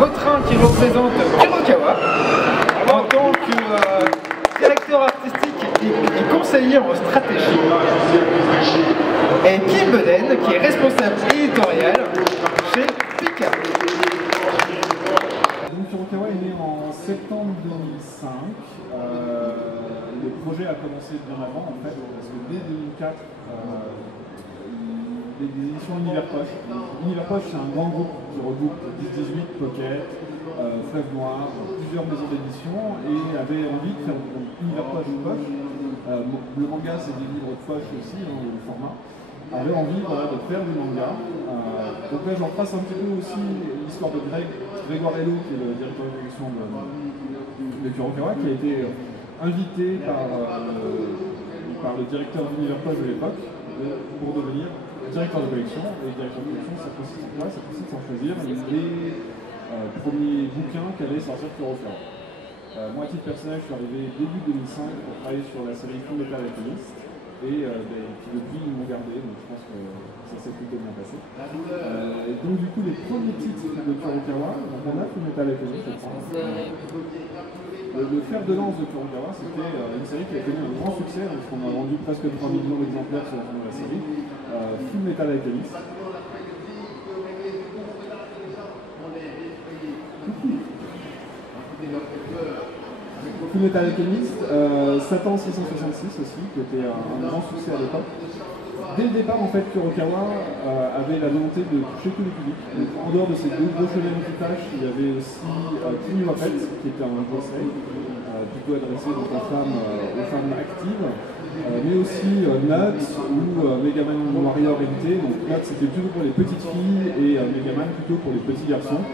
Vautrin qui représente Kurokawa en tant que directeur artistique et conseiller en stratégie. Et Kim Beden qui est responsable éditorial chez Pika. Donc Kurokawa est né en septembre 2005. Le projet a commencé bien avant en fait, parce que dès 2004, les éditions Univers Poche. Univers Poche, c'est un grand groupe qui regroupe 10-18, Pocket, Fleuve Noir, plusieurs maisons d'édition, et avait envie de faire Univers Poche Poche. Le manga, c'est des livres de poche aussi, hein, le format. Avait envie de faire du manga. Donc là, j'en passe un petit peu aussi l'histoire de Grégoire Hello, qui est le directeur de collection de Kurokawa, qui a été invité par le directeur d'Univers Poche de l'époque pour devenir directeur de collection. Et directeur de collection, ça consiste en quoi? Ça consiste en choisir les premiers bouquins qu'allait sortir Kurokawa. Moi, à titre personnel, je suis arrivé début 2005 pour travailler sur la série Full Metal Alchemist. Et puis depuis, ils m'ont gardé, donc je pense que ça s'est plutôt bien passé. Et donc, du coup, les premiers titres de Kurokawa, donc on a Full Metal Alchemist, je pense. Le fer de lance de Kurokawa, c'était une série qui a connu un grand succès, parce qu'on a vendu presque 3 millions d'exemplaires sur la fin de la série. Full Metal Alchemist. Full Metal Alchemist, Satan 666 aussi, qui était un grand succès à l'époque. Dès le départ, en fait, Kurokawa avait la volonté de toucher tous les publics. Donc, en dehors de ces deux gros shonen qui tâchent, il y avait aussi Kimi wa Pet, qui était un conseil plutôt adressé donc, aux femmes actives, mais aussi Nuts ou Megaman Warrior édité. Donc Nuts c'était plutôt pour les petites filles et Megaman plutôt pour les petits garçons,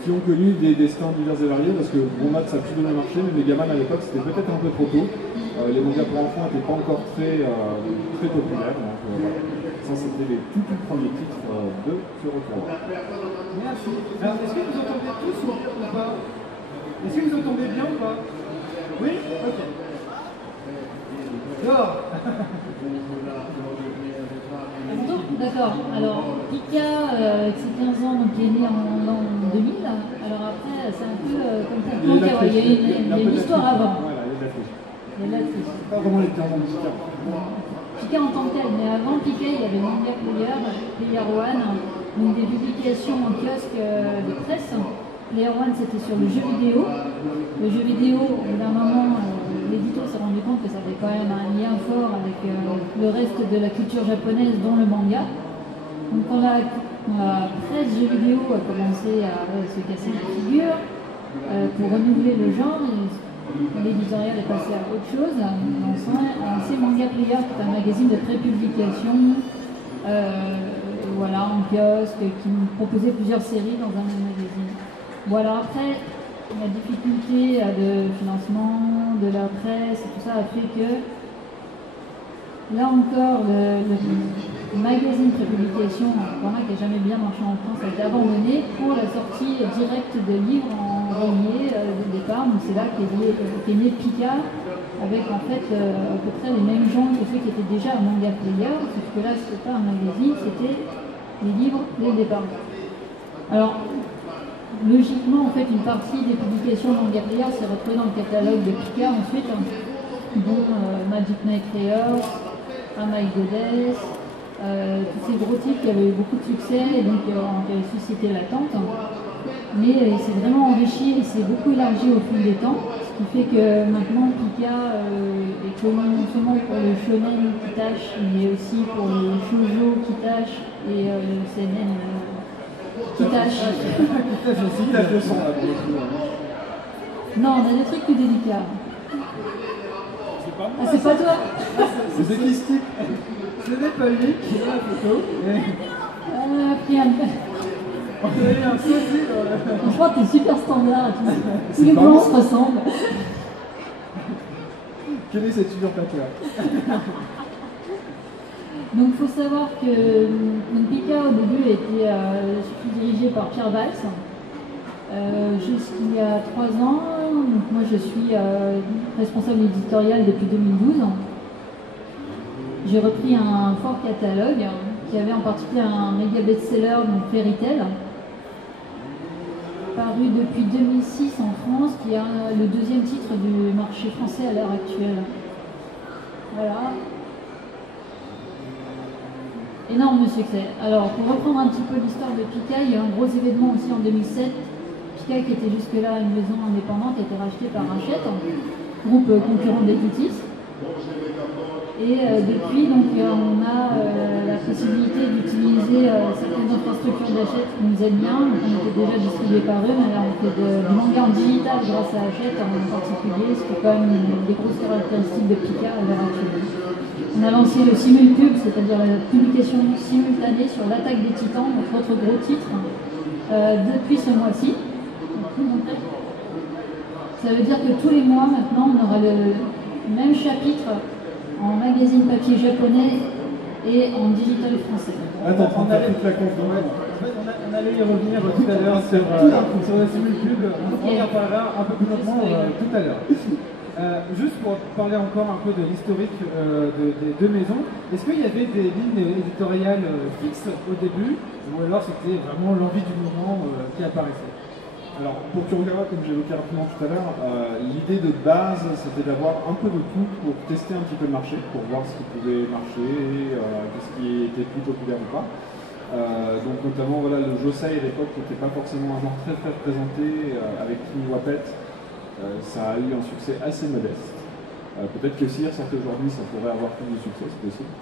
qui ont connu des destins divers et variés, parce que bon, Nuts a plutôt bien marché, mais Megaman à l'époque c'était peut-être un peu trop tôt. Les mangas pour enfants n'étaient pas encore très populaires. Donc, voilà. Ça, c'était les tout premiers titres de Kurokawa. Merci. Alors, est-ce que vous entendez tous ou pas? Est-ce que vous entendez bien ou pas? Oui? Ok. Dehors. D'accord. Alors, Pika, c'est 15 ans, donc il est né en l'an 2000. Alors après, c'est un peu comme ça. Il y a une histoire avant. Voilà, il y a de la triche. Il y a de la triche. Pas vraiment les 15 ans de Pika. Pika en tant que tel, mais avant Pika, il y avait Manga Player, Player One, donc des publications en kiosque de presse. Player One, c'était sur le jeu vidéo. Le jeu vidéo, au bout d'un moment, l'éditeur s'est rendu compte que ça avait quand même un lien fort avec le reste de la culture japonaise, dont le manga. Donc quand la presse jeu vidéo a commencé à se casser la figure pour renouveler le genre, l'éditorial est passé à autre chose, en lancé Manga Player, qui est un magazine de prépublication, voilà, en kiosque, qui nous proposait plusieurs séries dans un même magazine. Voilà, après, la difficulté de financement, de la presse, et tout ça a fait que, là encore, le magazine prépublication, qui n'a jamais bien marché en France, a été abandonné pour la sortie directe de livres en relié au départ. Donc c'est là qu'est né Pika, avec en fait à peu près les mêmes gens que ceux qui étaient déjà à Manga Player, sauf que là c'était pas un magazine, c'était les livres dès le départ. Alors, logiquement, en fait, une partie des publications Manga Player s'est retrouvée dans le catalogue de Pika ensuite, dont Magic Knight Chaos, Am I Goddess, tous ces gros titres qui avaient eu beaucoup de succès et donc qui avaient suscité l'attente. Mais c'est vraiment enrichi et c'est beaucoup élargi au fil des temps, ce qui fait que maintenant Pika est connu non seulement pour le shonen qui tâche, mais aussi pour le shoujo qui tâche et le seinen qui tâche. Il a 200 là pour le coup. Non, on a des trucs plus délicats. C'est pas moi. Ah, c'est pas toi? C'est éclistique. Ce n'est pas lui qui a la photo. Franchement, t'es super standard. Tous les blancs se ressemblent. Quel est cet usurpateur? Donc il faut savoir que Pika au début a été dirigé par Pierre Valls jusqu'il y a 3 ans. Donc moi je suis responsable éditorial depuis 2012. J'ai repris un fort catalogue qui avait en particulier un méga best-seller, donc Fairy Tail. paru depuis 2006 en France, qui est le deuxième titre du marché français à l'heure actuelle. Voilà. Énorme succès. Alors, pour reprendre un petit peu l'histoire de Pika, il y a eu un gros événement aussi en 2007. Pika, qui était jusque-là une maison indépendante, a été rachetée par Hachette, groupe concurrent d'Editis. Et depuis, donc, on a la possibilité d'utiliser certaines infrastructures d'Hachette qui nous aident bien. Donc, on était déjà distribué par eux, mais là, on fait du manga en digital grâce à Hachette en particulier, ce qui est quand même une des grosses caractéristiques de Pika à l'heure actuelle. On a lancé le Simulpub, c'est-à-dire la publication simultanée sur l'Attaque des Titans, donc notre gros titre, depuis ce mois-ci. Ça veut dire que tous les mois, maintenant, on aura le même chapitre en magazine papier japonais et en digital français. Attends, on allait toute la conférence. On allait y revenir tout à l'heure sur la Simulpub. On y reparlera un peu plus longuement tout à l'heure. Juste pour parler encore un peu de l'historique des deux maisons, est-ce qu'il y avait des lignes éditoriales fixes au début, ou alors c'était vraiment l'envie du moment qui apparaissait? Alors, pour Kurokawa, comme j'évoquais rapidement tout à l'heure, l'idée de base, c'était d'avoir un peu de tout pour tester un petit peu le marché, pour voir ce qui pouvait marcher, ce qui était plus populaire ou pas. Donc notamment, voilà, le Josei à l'époque n'était pas forcément un genre très présenté, avec Kimi Wapet. Ça a eu un succès assez modeste. Peut-être que si sortait aujourd'hui, ça pourrait avoir plus de succès, c'est possible.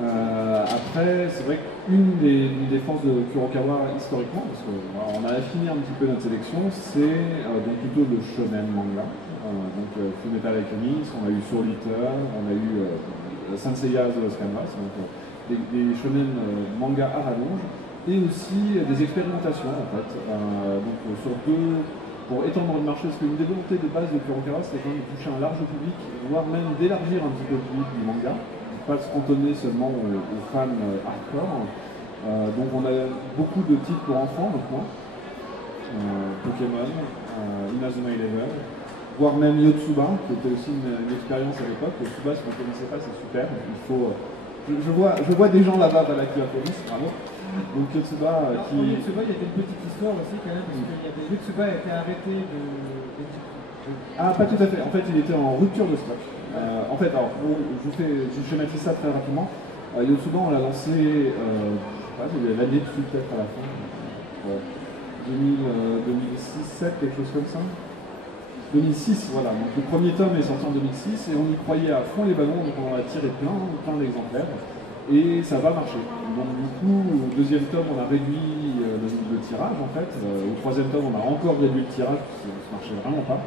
Après, c'est vrai qu'une des forces de Kurokawa historiquement, parce qu'on a affiné un petit peu notre sélection, c'est donc plutôt le shonen manga. Donc Fullmetal Alchemist, on a eu Soul Eater, on a eu Sanseiya The Lost Canvas, donc des shonen manga à rallonge, et aussi des expérimentations en fait. Donc sur deux. Pour étendre le marché, parce qu'une des volontés de base de Kurokawa, c'était quand même de toucher un large public, voire même d'élargir un petit peu le public du manga, pas se cantonner seulement aux fans hardcore. Donc on a beaucoup de titres pour enfants maintenant, Pokémon, Inazuma Eleven, voire même Yotsuba, qui était aussi une expérience à l'époque. Yotsuba, si vous ne connaissez pas, c'est super. Il faut, je vois des gens là-bas qui applaudissent, bravo. Donc Yotsuba Yotsuba, il y avait une petite histoire aussi quand même, parce que Yotsuba a été arrêté de... Ah, pas tout à fait. En fait, il était en rupture de stock. En fait, alors, je schématise ça très rapidement. Yotsuba, on l'a lancé l'année dessus, peut-être à la fin. 2006-2007, quelque chose comme ça. 2006, voilà. Donc le premier tome est sorti en 2006 et on y croyait à fond les ballons, donc on en a tiré plein d'exemplaires. Et ça va marcher. Donc du coup, au deuxième tome, on a réduit le tirage en fait. Au troisième tome, on a encore réduit le tirage parce que ça ne marchait vraiment pas.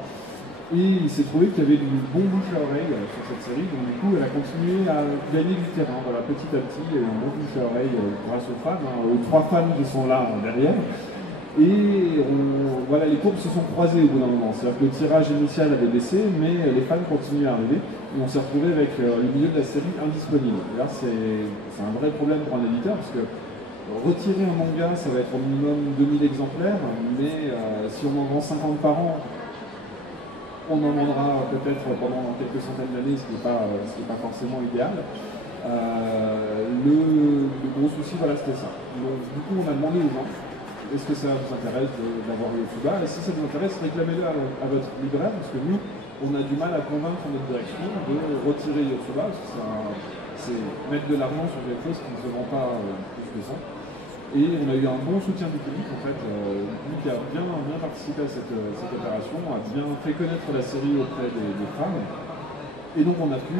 Et il s'est trouvé qu'il y avait du bon bouche à oreille sur cette série. Donc du coup, elle a continué à gagner du terrain. Voilà, petit à petit, il y a eu un bon bouche à oreille grâce aux fans, aux 3 fans qui sont là derrière. Et voilà, les courbes se sont croisées au bout d'un moment. C'est-à-dire que le tirage initial avait baissé, mais les fans continuaient à arriver. Et on s'est retrouvé avec le milieu de la série indisponible. Et là, c'est un vrai problème pour un éditeur, parce que retirer un manga, ça va être au minimum 2000 exemplaires, mais si on en vend 50 par an, on en vendra peut-être pendant quelques centaines d'années, ce qui n'est pas forcément idéal. Le gros souci, voilà, c'était ça. Donc, du coup, on a demandé aux gens, est-ce que ça vous intéresse d'avoir Yotsuba? Et si ça vous intéresse, réclamez-le à votre libraire, parce que nous, on a du mal à convaincre notre direction de retirer Yotsuba, parce que c'est mettre de l'argent sur quelque chose qui ne se vend pas plus que ça. Et on a eu un bon soutien du public, en fait, lui qui a bien participé à cette opération, a bien fait connaître la série auprès des fans. Et donc on a pu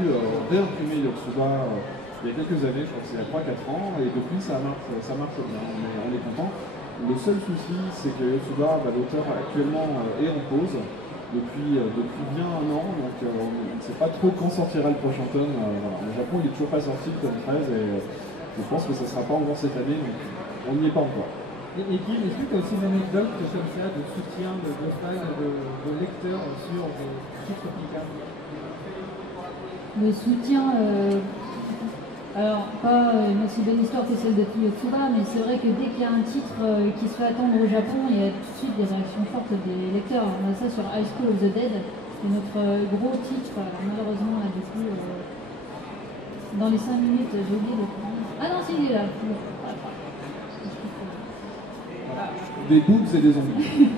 réimprimer Yotsuba il y a quelques années, je crois que c'est il y a 3-4 ans, et depuis ça marche bien, on est content. Le seul souci, c'est que Yotsuba, l'auteur actuellement est en pause depuis bien un an, donc on ne sait pas trop quand sortira le prochain tome. Voilà. Au Japon, il n'est toujours pas sorti le tome 13 et je pense que ça ne sera pas encore cette année, donc on n'y est pas encore. Et Guy, est-ce que tu as aussi une anecdote comme ça de soutien de fans, de lecteurs sur des titres Pika? Le soutien, alors pas une aussi bonne histoire que celle de Yotsuba, mais c'est vrai que dès qu'il y a un titre qui se fait attendre au Japon, il y a tout de suite des réactions fortes des lecteurs. On a ça sur High School of the Dead, c'est notre gros titre. Alors, malheureusement, là, du coup, dans les 5 minutes, j'ai oublié de prendre. Ah non, si, il est là. Des boobs et des zombies.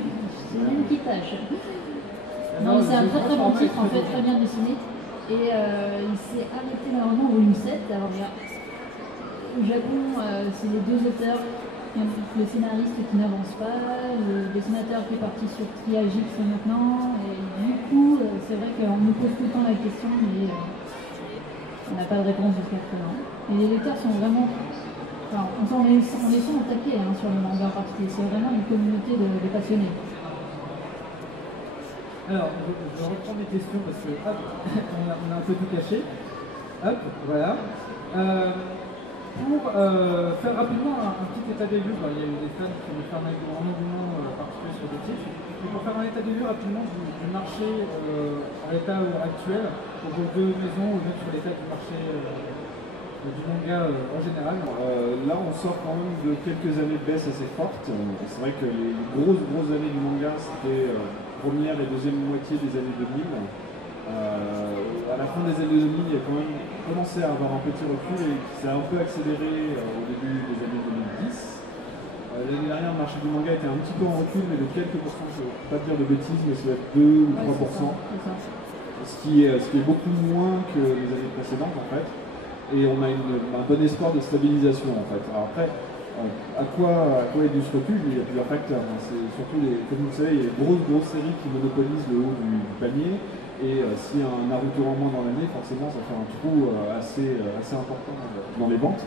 qui tâche. Non, c'est un très très bon titre, en fait, très bien dessiné. Et il s'est arrêté normalement au volume 7. Alors, au Japon, c'est les deux auteurs, le scénariste qui n'avance pas, le dessinateur qui est parti sur Triagix maintenant. Et du coup, c'est vrai qu'on nous pose tout le temps la question, mais on n'a pas de réponse jusqu'à présent. Et les lecteurs sont vraiment. Alors, on les sent attaqués sur le manga en particulier. C'est vraiment une communauté de passionnés. Alors, je reprends mes questions parce que hop, on a un peu tout caché. Hop, voilà. Pour faire rapidement un petit état des lieux, il y a eu des fans qui veulent faire un engouement particulier sur des titres. Et pour faire un état des lieux rapidement du marché à l'état actuel, pour vos deux maisons, ou même sur l'état du marché du manga en général. Là, on sort quand même de quelques années de baisse assez fortes. C'est vrai que les grosses années du manga, c'était première et deuxième moitié des années 2000. À la fin des années 2000, il y a quand même commencé à avoir un petit recul et qui s'est un peu accéléré au début des années 2010. L'année dernière, le marché du manga était un petit peu en recul, mais de quelques pourcents, je ne veux pas dire de bêtises, mais ça doit être 2 ou 3%. Ce qui est beaucoup moins que les années précédentes en fait. Et on a un bon espoir de stabilisation en fait. Alors après, à quoi est dû ce recul? Il y a plusieurs facteurs. C'est surtout, comme vous le savez, il y a les grosses séries qui monopolisent le haut du panier. Et s'il y a un Naruto en moins dans l'année, forcément ça fait un trou assez important dans les ventes.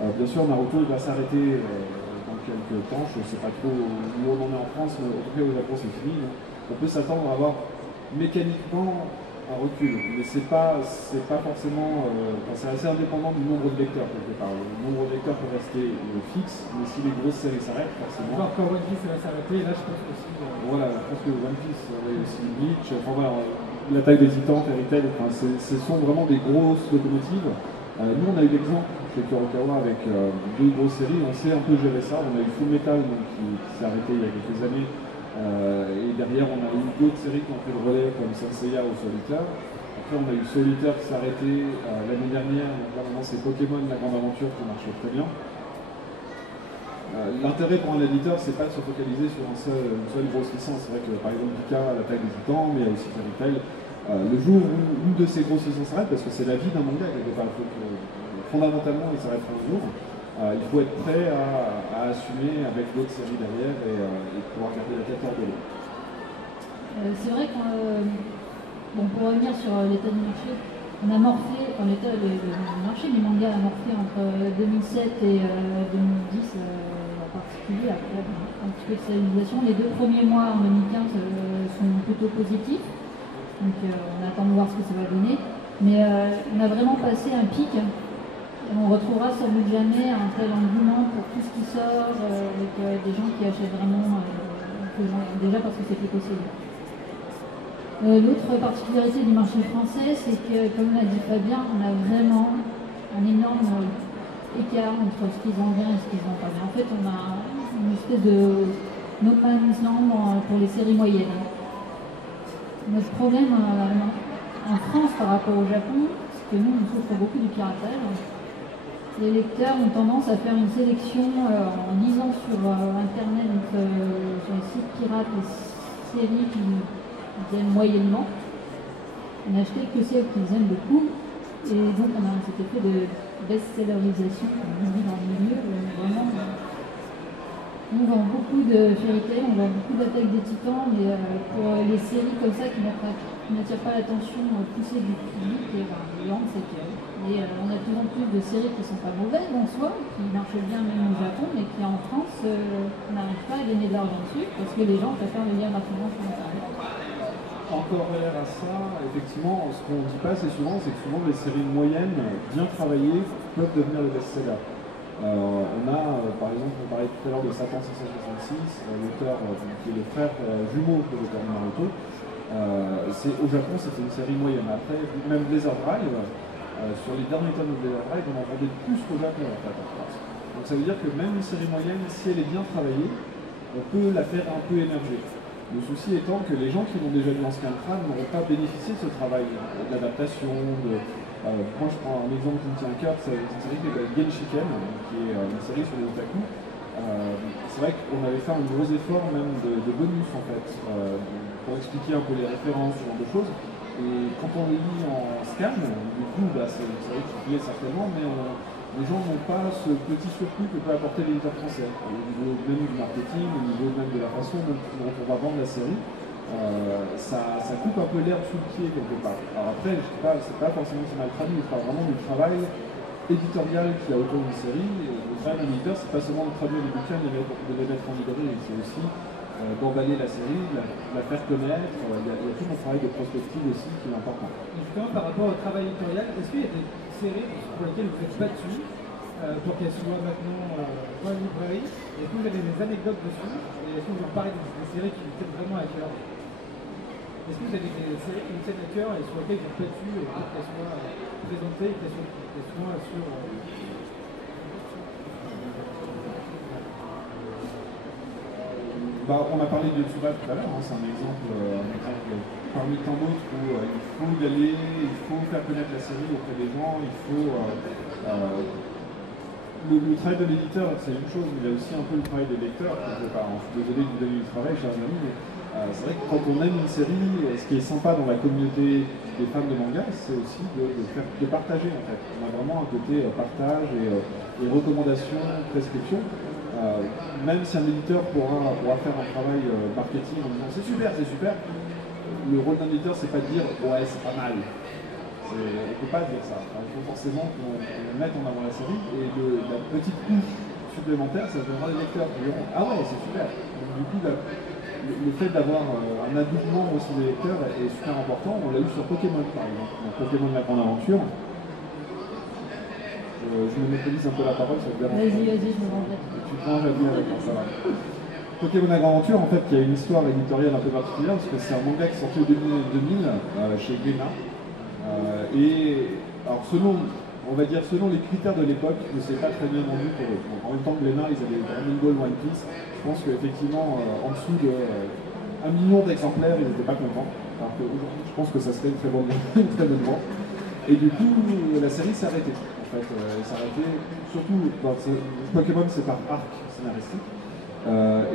Bien sûr, Naruto va s'arrêter dans quelques temps. Je ne sais pas trop où on en est en France, mais en tout cas au Japon c'est fini. Donc on peut s'attendre à avoir mécaniquement un recul, mais c'est pas forcément, c'est assez indépendant du nombre de lecteurs quelque part. Le nombre de lecteurs peut rester fixe, mais si les grosses séries s'arrêtent, forcément. Voir quand One Piece va s'arrêter, là je pense que voilà, je pense que One Piece, aussi Bleach, enfin voilà, l'attaque des Titans, Fairy Tail, ce sont vraiment des grosses locomotives. Nous on a eu l'exemple chez Kurokawa avec deux grosses séries, on sait un peu gérer ça. On a eu Full Metal donc, qui s'est arrêté il y a quelques années. Et derrière, on a eu d'autres séries qui ont fait le relais, comme Saint Seiya ou Solitaire. Après, on a eu Solitaire qui s'est arrêté l'année dernière. Donc là, maintenant, c'est Pokémon, la grande aventure qui marche très bien. L'intérêt pour un éditeur, c'est pas de se focaliser sur une seule grosse licence. C'est vrai que, par exemple, Pika, l'attaque des Titans, mais il y a aussi Fairy Tail. Le jour où une de ces grosses licences s'arrête, parce que c'est la vie d'un manga, quelque part, fondamentalement, il s'arrête un jour. Il faut être prêt à assumer avec d'autres séries derrière et pouvoir garder la tête hors de l'eau. C'est vrai qu'on, pour revenir sur l'état du marché, on a morphé, le marché du manga a morphé entre 2007 et 2010 en particulier, après un petit peu de stabilisation. Les 2 premiers mois en 2015 sont plutôt positifs, donc on attend de voir ce que ça va donner. Mais on a vraiment passé un pic. On retrouvera sans doute jamais un tel engouement pour tout ce qui sort, avec des gens qui achètent vraiment, déjà parce que c'est plus possible. L'autre particularité du marché français, c'est que, comme l'a dit Fabien, on a vraiment un énorme écart entre ce qu'ils vendent bien et ce qu'ils vendent pas bien. En fait, on a une espèce de no man's land pour les séries moyennes. Notre problème en France par rapport au Japon, c'est que nous, on souffre beaucoup du piratage. Les lecteurs ont tendance à faire une sélection en lisant sur internet, sur les sites pirates, les séries qu'ils aiment moyennement. On a acheté que celles qu'ils aiment beaucoup, et donc on a cet effet de best-sellerisation qu'on vit dans le milieu. Vraiment, on vend beaucoup de Fairy Tail, on vend beaucoup d'Attaque des Titans, mais pour les séries comme ça qui n'attirent pas l'attention poussée du public, les gens s'écœurent. Et on a de plus en plus de séries qui ne sont pas mauvaises en soi, qui marchent bien même au Japon, mais qui en France n'arrivent pas à gagner de l'argent dessus parce que les gens préfèrent le lire rapidement sur Internet. Encore l'air à ça, effectivement, ce qu'on ne dit pas assez souvent, c'est que souvent les séries moyennes, bien travaillées, peuvent devenir des best-sellers. On a, par exemple, on parlait tout à l'heure de Satan 566, l'auteur qui est le frère jumeau de l'auteur de Naruto. Au Japon, c'était une série moyenne. Après, même Blazer Drive, sur les derniers tomes de Blazer Drive, on en vendait plus qu'au Japon en fait, en France. Donc ça veut dire que même une série moyenne, si elle est bien travaillée, on peut la faire un peu émerger. Le souci étant que les gens qui l'ont déjà vu en scan crâne n'auront pas bénéficié de ce travail, de l'adaptation, moi je prends un exemple qui me tient à cœur, c'est une série qui s'appelle Genshiken, qui est une série sur les otaku. C'est vrai vrai qu'on avait fait un gros effort même de bonus en fait, pour expliquer un peu les références, ce genre de choses. Et quand on les lit en scan, du coup, c'est vrai qu'il plaît certainement, mais les gens n'ont pas ce petit surplus que peut apporter l'éditeur français, au niveau même du marketing, au niveau même de la façon dont on va vendre la série. Ça coupe un peu l'herbe sous le pied quelque part. Alors après, c'est pas forcément si mal traduit, je parle vraiment du travail éditorial qu'il y a autour d'une série. Le travail d'un éditeur, c'est pas seulement de traduire les bouquins et de les mettre en librairie, c'est aussi d'emballer la série, la faire connaître. Il y a tout un travail de prospective aussi qui est important. Justement, par rapport au travail éditorial, est-ce qu'il y a des séries pour lesquelles vous êtes battu pour qu'elles soient maintenant dans la librairie? Est-ce que vous avez des anecdotes dessus? Et est-ce que vous en parlez des séries qui vous tiennent vraiment à cœur? Est-ce que vous avez des séries qui vous tiennent à cœur et sur lesquelles vous êtes battu pour qu'elles soient présentées et qu'elles soient sur... On a parlé de Tsubasa tout à l'heure, c'est un exemple parmi tant d'autres où il faut y aller, il faut faire connaître la série auprès des gens, il faut... le travail de l'éditeur, c'est une chose, mais il y a aussi un peu le travail des lecteurs. Je suis désolé de vous donner du travail, chers amis, mais c'est vrai que quand on aime une série, ce qui est sympa dans la communauté des fans de manga, c'est aussi de partager en fait. On a vraiment un côté partage et recommandation, prescription. Même si un éditeur pourra faire un travail marketing en disant c'est super, le rôle d'un éditeur c'est pas de dire ouais c'est pas mal. On ne peut pas dire ça. Il faut forcément qu'on mette en avant la série et la petite couche supplémentaire ça viendra des lecteurs qui diront ah ouais c'est super. Donc, du coup le fait d'avoir un adoubement aussi des lecteurs est super important. On l'a eu sur Pokémon par exemple. Dans Pokémon La Grande Aventure. Je me monopolise un peu la parole, ça te dérange. Vas-y, je me rends. Tu te ranges à bien avec ça va. Pokémon La Grande Aventure, en fait, il y a une histoire éditoriale un peu particulière parce que c'est un manga qui est sorti au début des 2000 chez Glénat. Alors selon les critères de l'époque, ne s'est pas très bien vendu pour eux. Donc, en même temps que Glénat, ils avaient Dragon Ball, One Piece. Je pense qu'effectivement, en dessous de 1 million d'exemplaires, ils n'étaient pas contents. Alors qu'aujourd'hui, je pense que ça serait une très bonne vente. Et du coup, la série s'est arrêtée. En fait, elle s'est arrêtée, surtout Pokémon, c'est par arc scénaristique.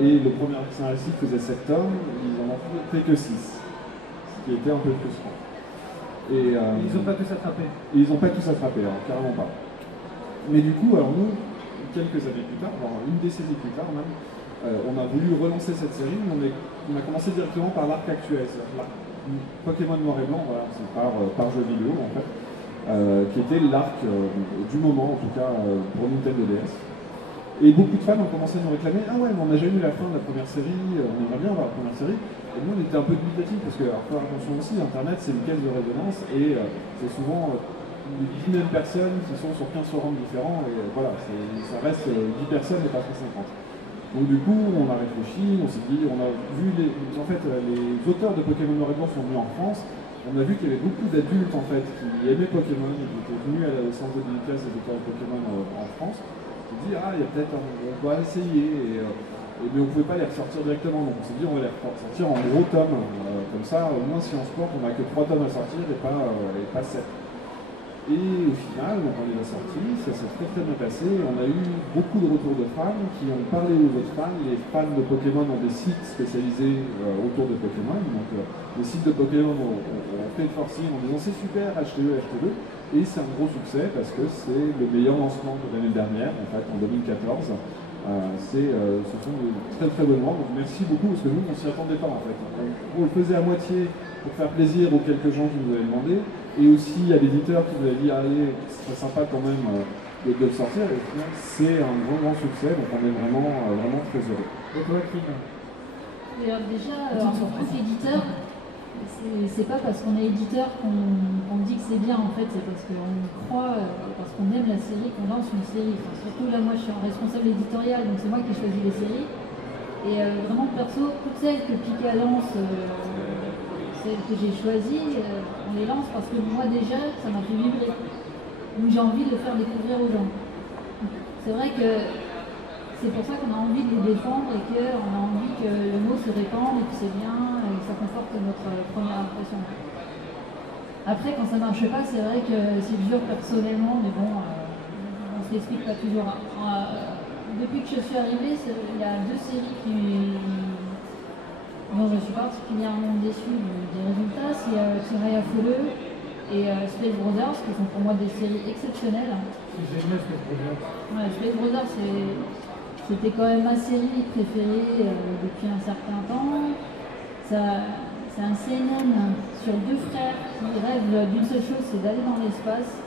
Et le premier arc scénaristique faisait 7 tomes, ils en ont fait que 6. Ce qui était un peu frustrant. Ils n'ont pas tous attrapé. Ils n'ont pas tous attrapé, alors, carrément pas. Mais du coup, alors nous, quelques années plus tard, alors une décennie plus tard même, on a voulu relancer cette série, mais on a commencé directement par l'arc actuel, c'est-à-dire Pokémon Noir et Blanc, voilà, c'est par jeu vidéo en fait, qui était l'arc du moment en tout cas pour Nintendo DS. Et beaucoup de fans ont commencé à nous réclamer ah ouais mais on n'a jamais eu la fin de la première série, on aimerait bien avoir la première série. Et nous on était un peu dubitatifs parce que alors faire attention aussi, internet c'est une caisse de résonance et c'est souvent 10 000 personnes qui sont sur 15 forums différents et voilà, ça reste 10 personnes et pas 150. Donc du coup, on a réfléchi, on s'est dit, on a vu les auteurs de Pokémon Noir et Blanc sont venus en France, on a vu qu'il y avait beaucoup d'adultes en fait qui aimaient Pokémon, qui étaient venus au centre de dédicace des auteurs de Pokémon en France, qui dit ah il y a peut-être on va essayer, mais on ne pouvait pas les ressortir directement, donc on s'est dit on va les ressortir en gros tomes, comme ça au moins si on se porte on n'a que 3 tomes à sortir et pas 7. Et au final, donc on les a sortis, ça s'est très bien passé. On a eu beaucoup de retours de fans qui ont parlé aux autres fans. Les fans de Pokémon ont des sites spécialisés autour de Pokémon. Donc les sites de Pokémon ont fait le forcing en disant c'est super, achetez-le, achetez-le. Et c'est un gros succès parce que c'est le meilleur lancement de l'année dernière, en fait, en 2014. Ce sont de très bonnes ventes. Donc merci beaucoup parce que nous, on s'y attendait pas en fait. On le faisait à moitié pour faire plaisir aux quelques gens qui nous avaient demandé. Et aussi à l'éditeur qui nous avait dit allez, ce serait sympa quand même de le sortir. Et au final, c'est un grand succès, donc on est vraiment très heureux. Et toi, Kim ? Alors déjà, en tant qu'éditeur, c'est pas parce qu'on est éditeur qu'on dit que c'est bien en fait, c'est parce qu'on croit, parce qu'on aime la série, qu'on lance une série. Enfin, surtout là, moi je suis en responsable éditorial, donc c'est moi qui choisis les séries. Et vraiment perso, toutes celles que Pika lance, celles que j'ai choisies, on les lance parce que moi déjà, ça m'a fait vibrer. Donc j'ai envie de le faire découvrir aux gens. C'est vrai que c'est pour ça qu'on a envie de les défendre et qu'on a envie que le mot se répande et que c'est bien et que ça conforte notre première impression. Après, quand ça ne marche pas, c'est vrai que c'est dur personnellement, mais bon, on ne se l'explique pas toujours. Depuis que je suis arrivée, il y a 2 deux séries dont je suis particulièrement déçue des résultats, c'est Kiraya Fole et Space Brothers, qui sont pour moi des séries exceptionnelles. Ouais, Space Brothers, c'était quand même ma série préférée depuis un certain temps. C'est un CNN sur deux frères qui rêvent d'une seule chose, c'est d'aller dans l'espace.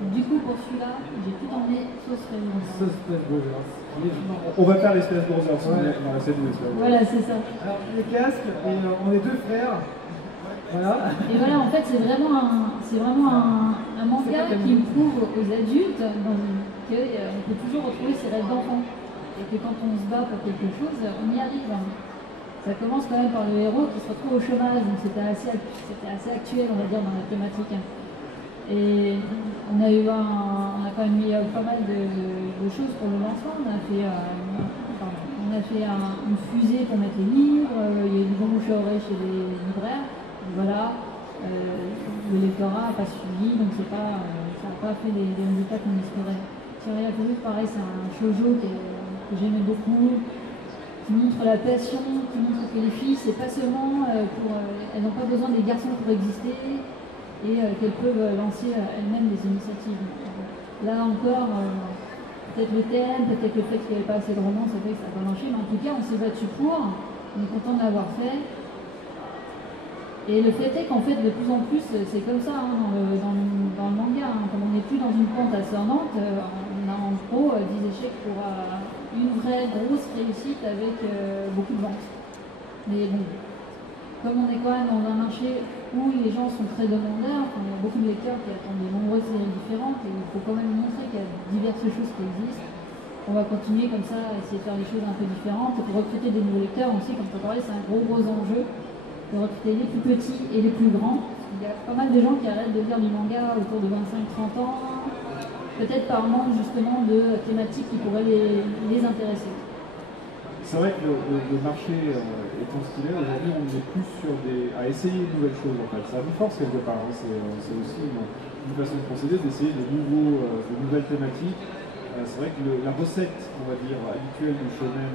Du coup, pour celui-là, j'ai tout emmené sauce Space Brothers. On va faire les Space Brothers dans la scène des Space Brothers. Voilà, c'est ça. Alors, les casques, et on est deux frères. Voilà. Et voilà, en fait, c'est vraiment un manga qui me prouve aux adultes qu'on peut toujours retrouver ses rêves d'enfant. Et que quand on se bat pour quelque chose, on y arrive. Ça commence quand même par le héros qui se retrouve au chômage, donc c'était assez actuel, on va dire, dans la thématique. Et on a quand même mis pas mal de choses pour le lancement. On a fait une fusée pour mettre les livres, il y a eu du bon bouche à oreille chez les libraires. Voilà, le lectorat n'a pas suivi, donc ça n'a pas fait les résultats qu'on espérait. Kiraya Fole, pareil, c'est un shoujo que j'aimais beaucoup, qui montre la passion, qui montre que les filles, c'est pas seulement elles n'ont pas besoin des garçons pour exister, et qu'elles peuvent lancer elles-mêmes des initiatives. Là encore, peut-être le thème, peut-être le fait qu'il n'y avait pas assez de romance, ça fait que ça n'a pas marché, mais en tout cas, on s'est battu pour, on est content de l'avoir fait. Et le fait est qu'en fait, de plus en plus, c'est comme ça dans le manga. Comme on n'est plus dans une pente ascendante, on a en gros 10 échecs pour une vraie grosse réussite avec beaucoup de ventes. Mais bon, comme on est quand même dans un marché où les gens sont très demandeurs, il y a beaucoup de lecteurs qui attendent de nombreuses séries différentes, et il faut quand même montrer qu'il y a diverses choses qui existent. On va continuer comme ça à essayer de faire des choses un peu différentes. Et pour recruter des nouveaux lecteurs aussi, comme tu as parlé, c'est un gros enjeu de recruter les plus petits et les plus grands. Il y a pas mal de gens qui arrêtent de lire du manga autour de 25-30 ans, peut-être par manque justement de thématiques qui pourraient les intéresser. C'est vrai que le marché étant ce qu'il est, aujourd'hui on est plus à essayer de nouvelles choses en fait. Ça nous force quelque part, hein. C'est aussi une façon de procéder, d'essayer de nouvelles thématiques. C'est vrai que la recette, on va dire, habituelle du shonen,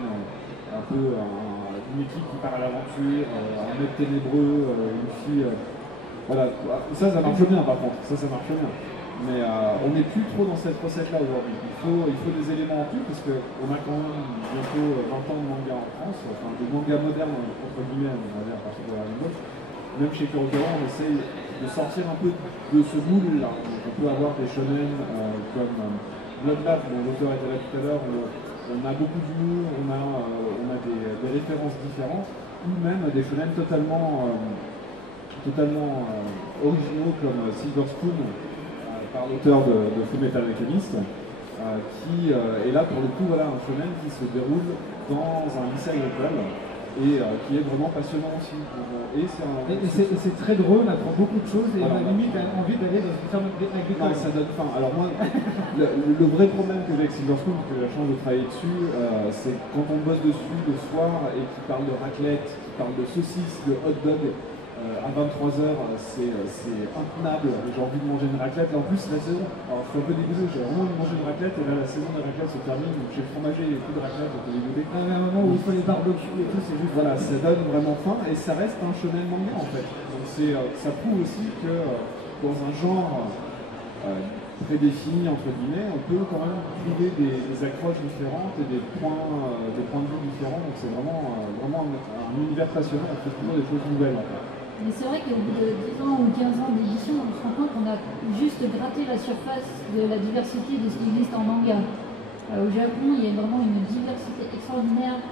un peu une équipe qui part à l'aventure, un mec ténébreux, une fille... voilà, ça marche bien par contre, ça marche bien. Mais on n'est plus trop dans cette recette-là aujourd'hui. Il faut des éléments en plus, parce qu'on a quand même bientôt 20 ans de manga en France, enfin de manga moderne, entre guillemets, on va dire, à partir de la Remote. Même chez Kurokawa, on essaye de sortir un peu de ce moule-là. On peut avoir des shonen comme Bloodbath, dont l'auteur était là tout à l'heure, on a beaucoup d'humour, on a des références différentes, ou même des shonen totalement originaux comme Silver Spoon, par l'auteur de Fullmetal Alchemist, qui est là pour le coup un shonen qui se déroule dans un lycée agricole et qui est vraiment passionnant aussi. Et c'est très drôle, on apprend beaucoup de choses et on a limite envie d'aller dans une ferme agricole. Non, ça donne faim. Alors moi, le vrai problème que j'ai avec Silver Spoon, que j'ai la chance de travailler dessus, c'est quand on bosse dessus le soir et qui parle de raclette, qui parle de saucisses, de hot dog, à 23h, c'est intenable, j'ai envie de manger une raclette, et en plus la saison, alors je suis un peu dégoûté, j'ai vraiment envie de manger une raclette, et là la saison des raclettes se termine, donc j'ai le fromager et plus de raclette, donc j'ai dégoûté. À un moment où il faut les barbecues et tout, c'est juste... Voilà, ça donne vraiment faim, et ça reste un shonen manga en fait. Donc ça prouve aussi que dans un genre prédéfini, entre guillemets, on peut quand même trouver des accroches différentes et des points de vue différents, donc c'est vraiment un univers passionnant, on fait toujours des choses nouvelles en fait. Mais c'est vrai qu'au bout de 10 ans ou 15 ans d'édition, on se rend compte qu'on a juste gratté la surface de la diversité de ce qui existe en manga. Au Japon, il y a vraiment une diversité extraordinaire.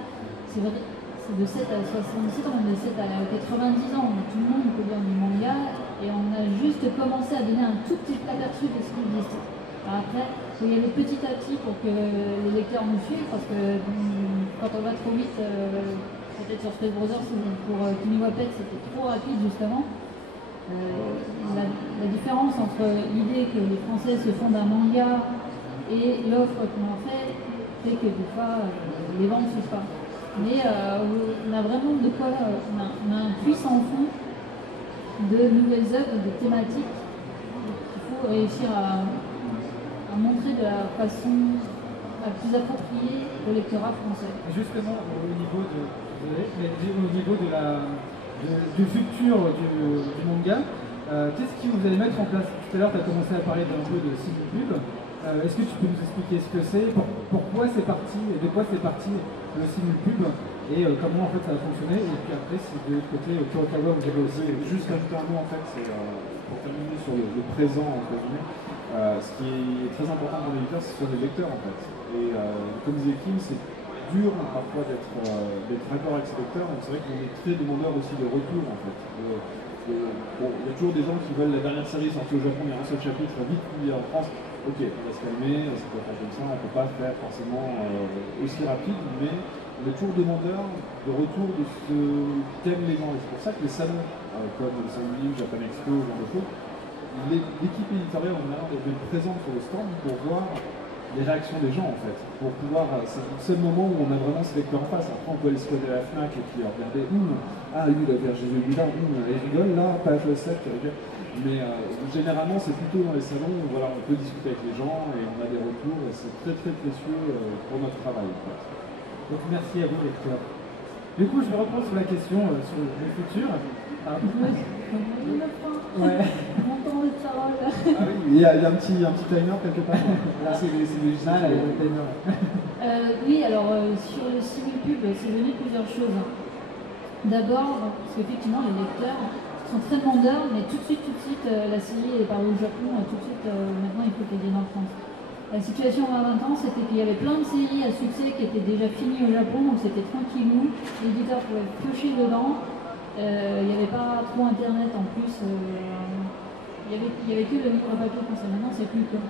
C'est vrai, c'est de 7 à 77 ans, de 7 à 90 ans. Tout le monde peut lire du manga et on a juste commencé à donner un tout petit aperçu de ce qui existe. Alors après, il faut y aller petit à petit pour que les lecteurs nous suivent, parce que quand on va trop vite, peut-être sur Space Brothers pour Kimi Wapet, c'était trop rapide justement. La différence entre l'idée que les Français se font d'un manga et l'offre qu'on en fait que des fois les ventes ne suivent pas. Mais on a vraiment de quoi, on a un puissant fond de nouvelles œuvres, de thématiques qu'il faut réussir à montrer de la façon plus approprié au lectorat français. Justement, au niveau du futur du manga, qu'est-ce que vous allez mettre en place? Tout à l'heure, tu as commencé à parler d'un peu de Simulpub. Est-ce que tu peux nous expliquer ce que c'est, pourquoi c'est parti, et de quoi c'est parti le Simulpub, et comment en fait ça a fonctionné? Et puis après, c'est de l'autre côté, Kurokawa, vous avez aussi. Juste ajouter un mot, en fait, c'est pour terminer sur le présent, entre guillemets. Ce qui est très important pour l'éditeur, ce sont les lecteurs, en fait. Et comme disait Kim, c'est dur parfois d'être d'accord avec ses lecteurs. Donc c'est vrai qu'on est très demandeur aussi de retour, en fait. Bon, il y a toujours des gens qui veulent la dernière série sortie au Japon, il y a un seul chapitre, vite publié en France. Ok, on va se calmer, ça peut faire comme ça, on ne peut pas faire forcément aussi rapide, mais on est toujours demandeur de retour de ce qu'aiment les gens. Et c'est pour ça que les salons, comme le Salon du Livre, Japan Expo, ce genre de choses, l'équipe éditoriale en général est présente sur le stand pour voir les réactions des gens en fait. Pour pouvoir, c'est le seul moment où on a vraiment ces lecteurs en face. Après on peut aller se coller à la FNAC et puis regarder, ah lui il a j'ai vu là, il rigole là, page 7, il rigole. Mais généralement c'est plutôt dans les salons où voilà, on peut discuter avec les gens et on a des retours et c'est très très précieux pour notre travail en fait. Donc merci à vous lecteurs. Du coup je vais reprendre sur la question sur le futur. Ouais. Ah oui, il y a un petit timer quelque part. Là c'est le timer. Oui, alors sur le Simulpub, c'est venu plusieurs choses. D'abord, parce qu'effectivement les lecteurs sont très demandeurs, mais tout de suite, la série est parue au Japon, tout de suite, maintenant il faut qu'elle vienne en France. La situation il y a 20 ans, c'était qu'il y avait plein de séries à succès qui étaient déjà finies au Japon, donc c'était tranquillou, l'éditeur pouvait piocher dedans, il n'y avait pas trop internet en plus, il y avait que le livre à papier pour ça, maintenant c'est plus le cas.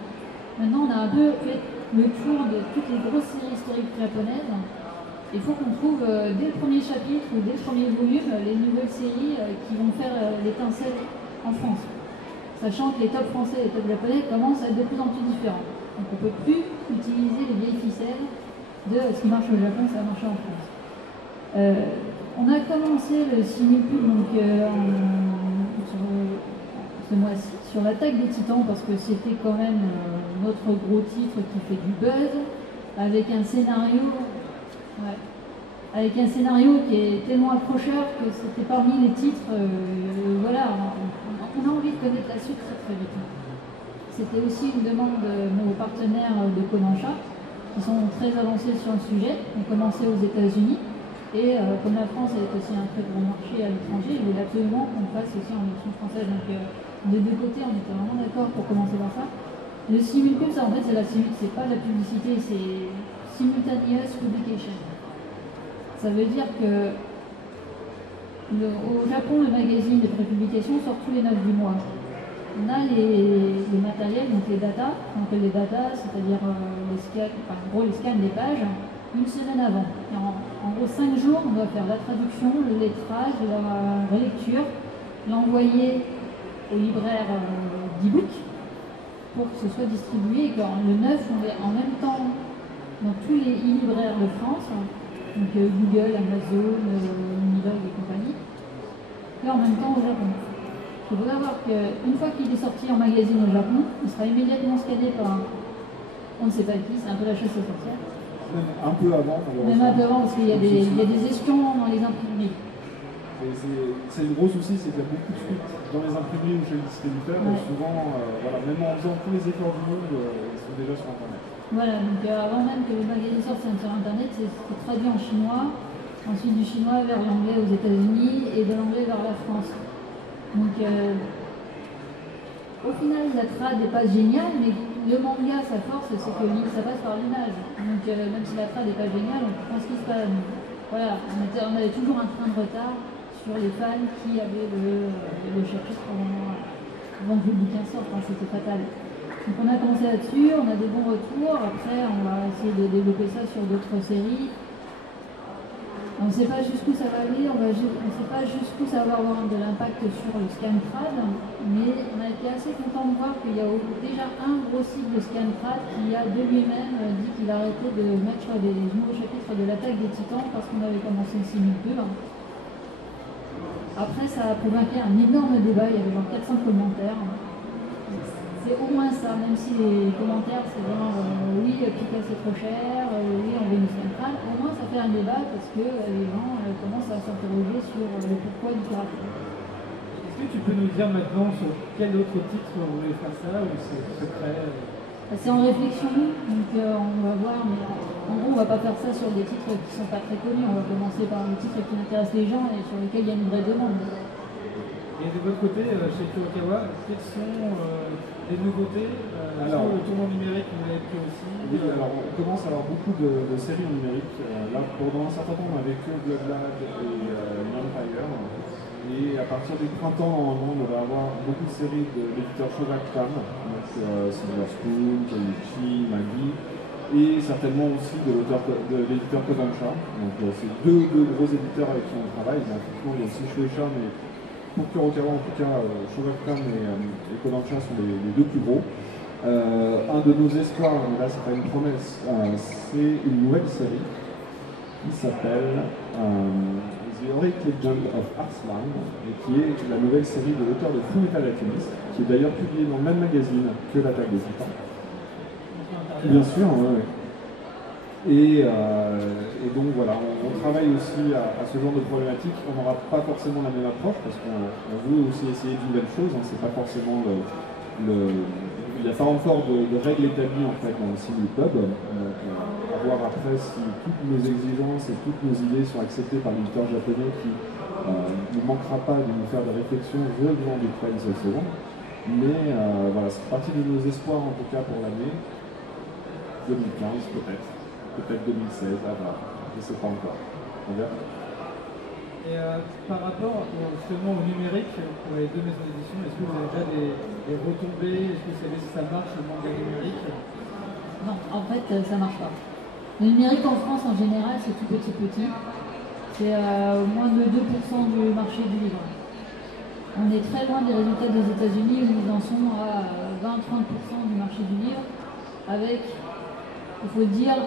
Maintenant on a un peu fait le tour de toutes les grosses séries historiques japonaises. Il faut qu'on trouve dès le premier chapitre ou dès le premier volume les nouvelles séries qui vont faire l'étincelle en France. Sachant que les tops français et les tops japonais commencent à être de plus en plus différents. Donc on ne peut plus utiliser les vieilles ficelles de ce qui marche au Japon, ça va marcher en France. On a commencé le Simulpub sur ce mois-ci sur l'attaque des Titans parce que c'était quand même notre gros titre qui fait du buzz avec un scénario. Ouais. Avec un scénario qui est tellement accrocheur que c'était parmi les titres, voilà, on a envie de connaître la suite très très vite. C'était aussi une demande de nos partenaires de Kodansha, qui sont très avancés sur le sujet, ont commencé aux États-Unis, et comme la France est aussi un très gros marché à l'étranger, ils voulaient absolument qu'on fasse aussi en version française. Donc des deux côtés, on était vraiment d'accord pour commencer par ça. Le Simulpub, ça en fait, c'est pas de la publicité, c'est simultaneous publication. Ça veut dire que au Japon, le magazine de prépublication sort tous les 9 du mois. On a les matériels, donc les datas, c'est-à-dire les scans, enfin, en gros les scans des pages, une semaine avant. Et en gros 5 jours, on doit faire la traduction, le lettrage, la relecture, l'envoyer au libraire d'e-book pour que ce soit distribué et que le 9, on est en même temps dans tous les e-libraires de France, donc Google, Amazon, Unilog et compagnie, et en même temps au Japon. Il faut savoir qu'une fois qu'il est sorti en magazine au Japon, il sera immédiatement scanné par on ne sait pas qui, c'est un peu la chasse aux sorcières. Même un peu avant. Même un peu avant, parce qu'il y a des espions dans les imprimeries. C'est le gros souci, c'est qu'il y a beaucoup de fuites dans les imprimeries ou chez les distributeurs, et souvent, voilà, même en faisant tous les efforts du monde, ils sont déjà sur Internet. Voilà, donc avant même que le magazine sorte sur Internet, c'est traduit en chinois, ensuite du chinois vers l'anglais aux États-Unis et de l'anglais vers la France. Donc au final, la trad n'est pas géniale, mais le manga, sa force, c'est que ça passe par l'image. Donc même si la trad n'est pas géniale, on comprend ce qui se passe. Voilà, on avait toujours un train de retard sur les fans qui avaient le chapitre avant que le bouquin sorte, hein, c'était fatal. Donc on a commencé là-dessus, on a des bons retours, après on va essayer de développer ça sur d'autres séries. On ne sait pas jusqu'où ça va aller, on ne sait pas jusqu'où ça va avoir de l'impact sur le Scantrad, mais on a été assez content de voir qu'il y a déjà un gros site de Scantrad qui a de lui-même dit qu'il arrêtait de mettre des nouveaux chapitres de l'attaque des Titans parce qu'on avait commencé le Simulpub. Après ça a provoqué un énorme débat, il y avait genre 400 commentaires. C'est au moins ça, même si les commentaires c'est genre oui, Pika c'est trop cher, oui, on veut une centrale, au moins ça fait un débat parce que les gens commencent à s'interroger sur le pourquoi du piratage. Est-ce que tu peux nous dire maintenant sur quel autre titre vous voulez faire ça ou c'est prêt C'est en réflexion, donc on va voir, mais en gros on va pas faire ça sur des titres qui sont pas très connus, on va commencer par des titres qui intéressent les gens et sur lesquels il y a une vraie demande. Et de votre côté, chez Kurokawa, quelles sont les nouveautés sur le tournoi numérique que vous avez pris aussi? Oui, alors on commence à avoir beaucoup de séries numériques. Là, pendant un certain temps, on avait que Bloodlad et Empire. Et à partir du printemps, normalement, on va avoir beaucoup de séries de l'éditeur Shogakukan, donc Silver Spoon, Keiichi, Magi, et certainement aussi de l'éditeur Kodansha. Donc c'est deux gros éditeurs avec qui on travaille. Bien, effectivement, il y a aussi Shueisha, mais pour Kurokawa, en tout cas, Shogakukan et Kodansha sont les deux plus gros. Un de nos espoirs, mais là c'est pas une promesse, c'est une nouvelle série qui s'appelle The Heroic Legend of Arslan, et qui est la nouvelle série de l'auteur de Fullmetal Alchemist, qui est d'ailleurs publiée dans le même magazine que l'Attaque des Titans. Bien sûr, ouais. Et donc voilà, on travaille aussi à ce genre de problématique. On n'aura pas forcément la même approche parce qu'on veut aussi essayer de nouvelles choses. C'est pas forcément il n'y a pas encore de règles établies en fait dans le Simul Club. À voir après si toutes nos exigences et toutes nos idées sont acceptées par l'éditeur japonais qui ne manquera pas de nous faire des réflexions venant du prix cette saison. Mais voilà, c'est partie de nos espoirs en tout cas pour l'année 2015 peut-être 2016, à voir, je ne sais pas encore. On verra. Et par rapport justement au numérique pour les deux maisons d'édition, est-ce que vous avez déjà des retombées? Est-ce que vous savez si ça marche le manga numérique? Non, en fait ça marche pas. Le numérique en France en général c'est tout petit. C'est moins de 2% du marché du livre. On est très loin des résultats des États-Unis où ils en sont à 20-30% du marché du livre avec, il faut dire,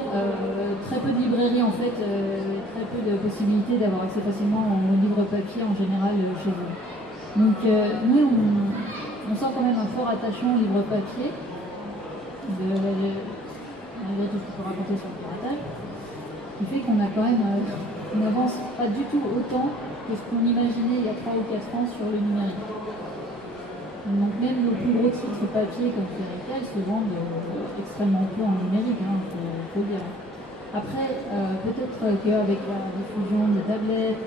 très peu de librairies en fait, très peu de possibilités d'avoir accès facilement aux livres papier en général chez eux. Donc nous on sent quand même un fort attachement au livre papier, malgré tout ce qu'il faut raconter sur le piratage, qui fait qu'on a quand même, on n'avance pas du tout autant que ce qu'on imaginait il y a 3 ou 4 ans sur le numérique. Donc même nos plus gros titres papier comme Fairy Tail se vendent extrêmement peu en numérique, faut dire. Après, peut-être qu'avec la diffusion des tablettes,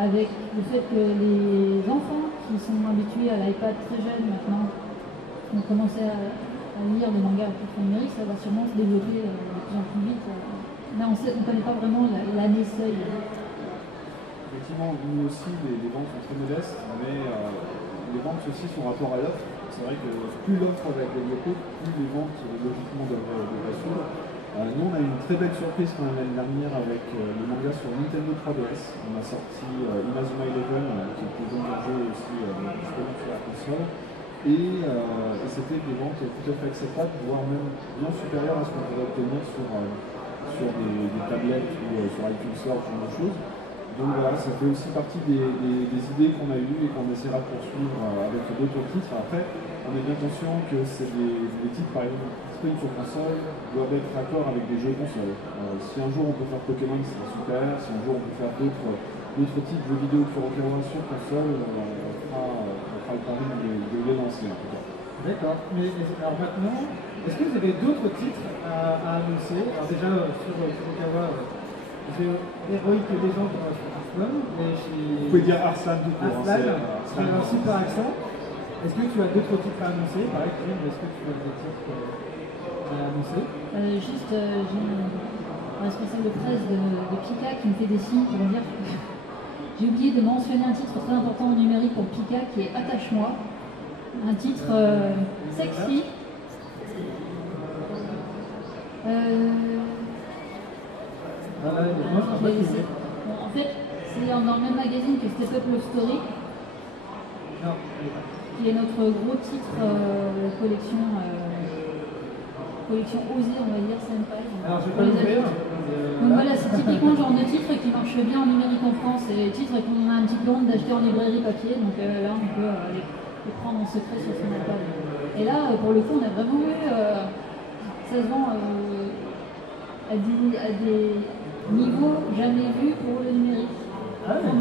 avec le fait que les enfants qui sont habitués à l'iPad très jeunes maintenant ont commencé à lire des mangas en numérique, ça va sûrement se développer de plus en plus vite. Mais on ne connaît pas vraiment l'année seuil. Effectivement, nous aussi, les ventes sont très modestes, mais les ventes aussi sont rapport à l'offre. C'est vrai que plus l'offre va être développée, plus les ventes logiquement devraient suivre. Nous on a eu une très belle surprise quand même l'année dernière avec le manga sur Nintendo 3DS. On a sorti Inazuma Eleven, qui est le jeu aussi disponible sur la console. Et c'était des ventes tout à fait acceptables, voire même bien supérieures à ce qu'on pourrait obtenir sur des tablettes ou sur iTunes Store, ce genre de choses. Donc voilà, ça fait aussi partie des idées qu'on a eues et qu'on essaiera de poursuivre avec d'autres titres. Après, on est bien conscient que c'est des titres, par exemple, disponibles sur console, doivent être raccord avec des jeux console. Si un jour on peut faire Pokémon, c'est super. Si un jour on peut faire d'autres types de vidéos de Kurokawa sur console, on fera le pari de les lancer en tout cas. D'accord. Mais alors maintenant, est-ce que vous avez d'autres titres à annoncer? Alors déjà sur Kurokawa, j'ai Heroic Legend of Arslan, mais vous pouvez dire Arslan tout court. C'est un super accent. Est-ce que tu as d'autres titres à annoncer? Pareil, est-ce que tu as des titres à annoncer? Juste, j'ai un responsable de presse de Pika qui me fait des signes pour dire que j'ai oublié de mentionner un titre très important au numérique pour Pika qui est Attache-moi. Un titre sexy. Voilà, moi je crois en fait, c'est dans le même magazine que Step Up Love Story. Non. Qui est notre gros titre collection osée, on va dire, Senpai. Alors je vais pas l'ouvrir. Donc voilà, c'est typiquement le genre de titre qui marche bien en numérique en France. C'est des titres qu'on a un petit peu honte d'acheter en librairie papier. Donc là, on peut les prendre en secret sur son iPad. Et Et là, pour le coup, on a vraiment eu, ça se vend à des niveaux jamais vus pour le numérique. Ah ouais.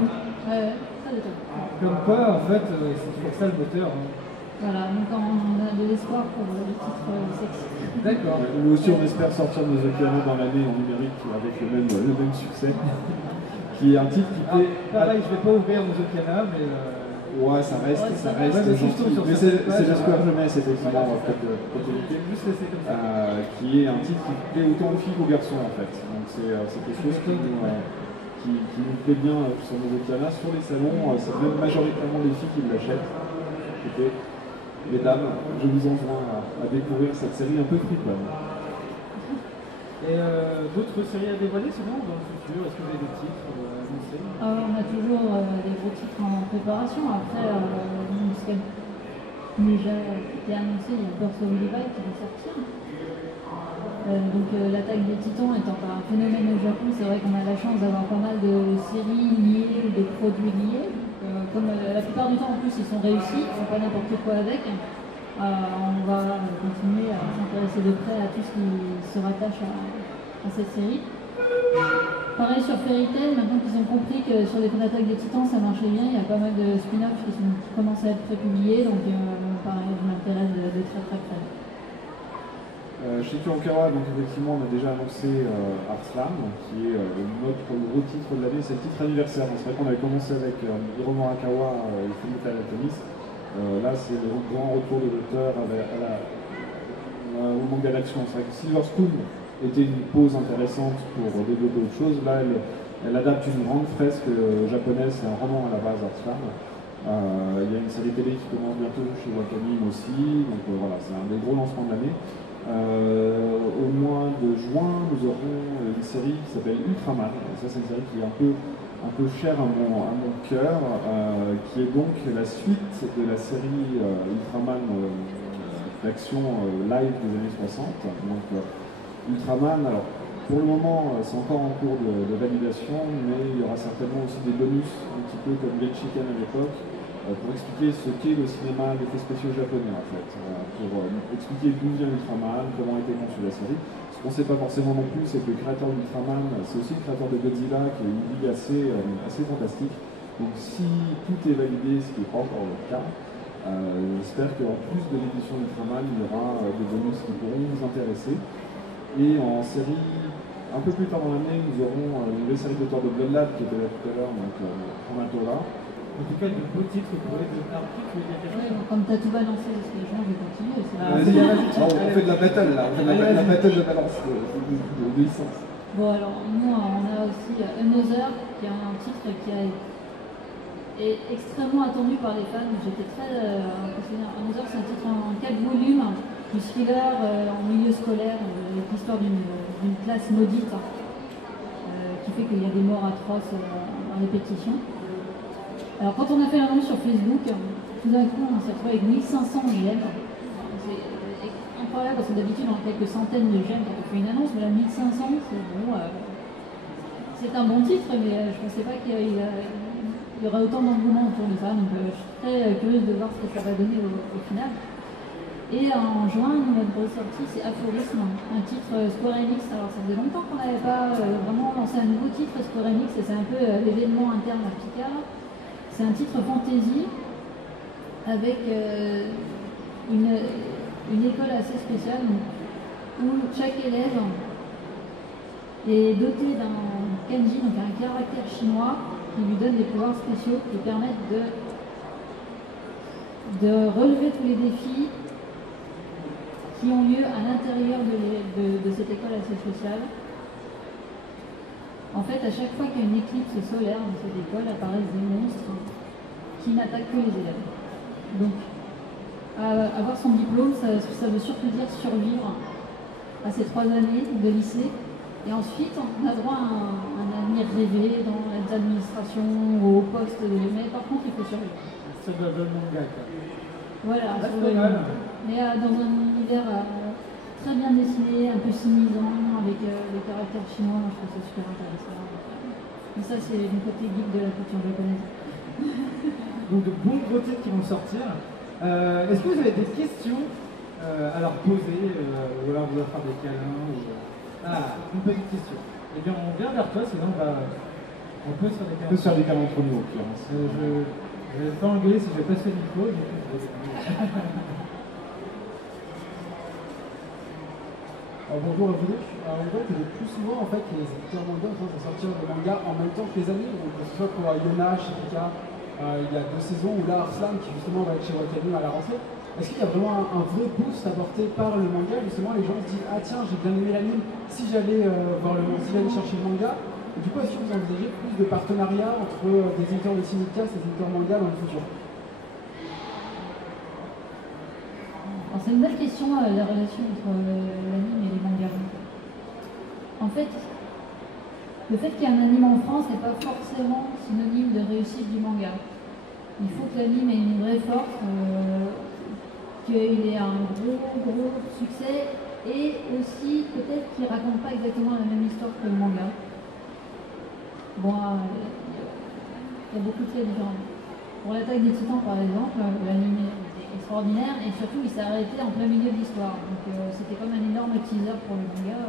Ouais, ça détonne. Comme quoi, en fait, c'est pour ça le moteur. Hein. Voilà, donc on a de l'espoir pour le titre sexy. D'accord. Nous aussi, on espère sortir nos Okeanos dans l'année en numérique avec le même succès. Qui est un titre qui plaît. Pareil, je vais pas ouvrir nos Okeanos, mais. Ouais, ça reste mais gentil. Mais c'est l'Espoir Jeunesse, effectivement, en fait, juste laisser comme ça. qui est un titre qui plaît autant aux filles qu'aux garçons, en fait. Donc c'est quelque chose qui nous plaît bien sur nos Okeanos. Sur les salons, c'est même majoritairement les filles qui l'achètent. Okay. Mesdames, je vous enjoins à découvrir cette série un peu friponne. Et d'autres séries à dévoiler sinon dans le futur? Est-ce que vous avez des titres annoncés? On a toujours des gros titres en préparation. Après, ce qui a déjà été annoncé, il y a Birth of Levi qui va sortir. Donc l'attaque des titans étant un phénomène au Japon, c'est vrai qu'on a la chance d'avoir pas mal de séries liées ou de produits liés. Comme la plupart du temps en plus ils sont réussis, ils ne font pas n'importe quoi avec. On va continuer à s'intéresser de près à tout ce qui se rattache à cette série. Pareil sur Fairy Tail, maintenant qu'ils ont compris que sur les attaques des titans ça marchait bien, il y a pas mal de spin-offs qui commencent à être prépubliés, donc pareil, je m'intéresse de très très près. Chez Kurokawa, donc effectivement, on a déjà annoncé Arslan, qui est notre gros titre de l'année, c'est le titre anniversaire. C'est vrai qu'on avait commencé avec Hiro Murakawa et Fullmetal Alchemist. Là, c'est le grand retour de l'auteur au manga d'action. C'est vrai que Silver Spoon était une pause intéressante pour développer autre chose. Là, elle adapte une grande fresque japonaise, c'est un roman à la base, Arslan. Il y a une série télé qui commence bientôt chez Wakanim aussi, donc voilà, c'est un des gros lancements de l'année. Au mois de juin, nous aurons une série qui s'appelle Ultraman. Ça, c'est une série qui est un peu chère à mon cœur, qui est donc la suite de la série Ultraman d'action live des années 60. Donc Ultraman, alors pour le moment, c'est encore en cours de validation, mais il y aura certainement aussi des bonus, un petit peu comme Genshiken à l'époque, pour expliquer ce qu'est le cinéma d'effets spéciaux japonais en fait, pour expliquer d'où vient Ultraman, comment a été conçue la série. Ce qu'on ne sait pas forcément non plus, c'est que le créateur d'Ultraman, c'est aussi le créateur de Godzilla, qui a une vie assez fantastique. Donc si tout est validé, ce qui n'est pas encore le cas, j'espère qu'en plus de l'édition d'Ultraman, il y aura des bonus qui pourront nous intéresser. Et en série, un peu plus tard dans l'année, nous aurons une nouvelle série d'auteurs de Blood Lab qui était là tout à l'heure, donc Hamatora. En tout cas, de beaux titres pour les deux. Alors, tu veux dire quelque chose? Comme tu as tout balancé, parce que je vais continuer. On fait de la battle là, on fait de la battle de balance de licence. Bon, alors nous, on a aussi Another, qui est un titre qui est extrêmement attendu par les fans. J'étais très impressionnée. Another, c'est un titre en 4 volumes, du thriller en milieu scolaire, avec l'histoire d'une classe maudite, qui fait qu'il y a des morts atroces à répétition. Alors quand on a fait l'annonce sur Facebook, tout d'un coup on s'est retrouvé avec 1500 j'aime. C'est incroyable parce que d'habitude on a quelques centaines de j'aime quand on fait une annonce, mais là 1500 c'est bon. C'est un bon titre, mais je ne pensais pas qu'il y aurait autant d'engouement autour de ça, donc je suis très curieuse de voir ce que ça va donner au final. Et en juin, notre grosse sortie, c'est Aphorisme, un titre Square Enix. Alors ça faisait longtemps qu'on n'avait pas vraiment lancé un nouveau titre Square Enix, et c'est un peu l'événement interne à Picard. C'est un titre fantasy avec une école assez spéciale où chaque élève est doté d'un kanji, donc un caractère chinois qui lui donne des pouvoirs spéciaux qui permettent de relever tous les défis qui ont lieu à l'intérieur de cette école assez spéciale. En fait, à chaque fois qu'il y a une éclipse solaire dans cette école, apparaissent des monstres qui n'attaquent que les élèves. Donc, avoir son diplôme, ça veut surtout dire survivre à ces 3 années de lycée. Et ensuite, on a droit à un avenir rêvé dans l'administration ou au poste, mais par contre, il faut survivre. Ça doit donner mon gars, quoi. Voilà, mais dans un univers très bien dessiné, un peu cynisant, avec les caractères chinois, je trouve ça super intéressant. Mais ça, c'est le côté geek de la culture japonaise. Donc de bons gros titres qui vont sortir. Est-ce que vous avez des questions alors poser, ou alors vouloir faire des câlins. Ah, une petite question. Eh bien, on vient vers toi, sinon on peut se faire des câlins. On peut se faire des câlins entre nous, au pire. Je vais pas engueuler si je vais passer le micro. Alors bonjour à vous deux. Alors on voit que le plus souvent en fait les éditeurs manga sont en train de sortir des mangas en même temps que les animes, donc que ce soit pour Yona, Shikika, il y a 2 saisons, ou là Arslan qui justement va être chez Wakanim à la rentrée. Est-ce qu'il y a vraiment un vrai boost apporté par le manga? Justement les gens se disent ah tiens j'ai bien aimé l'anime, si j'allais si j'allais chercher le manga. Et du coup est-ce que vous envisagez plus de partenariats entre des éditeurs de simulcast et des éditeurs manga dans le futur? C'est une belle question, la relation entre l'anime et les mangas. En fait, le fait qu'il y ait un anime en France n'est pas forcément synonyme de réussite du manga. Il faut que l'anime ait une vraie force, qu'il ait un gros succès, et aussi peut-être qu'il ne raconte pas exactement la même histoire que le manga. Bon, il y a beaucoup de cas différents. Pour l'Attaque des Titans, par exemple, l'anime était extraordinaire, et surtout il s'est arrêté en plein milieu de l'histoire. Donc c'était comme un énorme teaser pour le manga.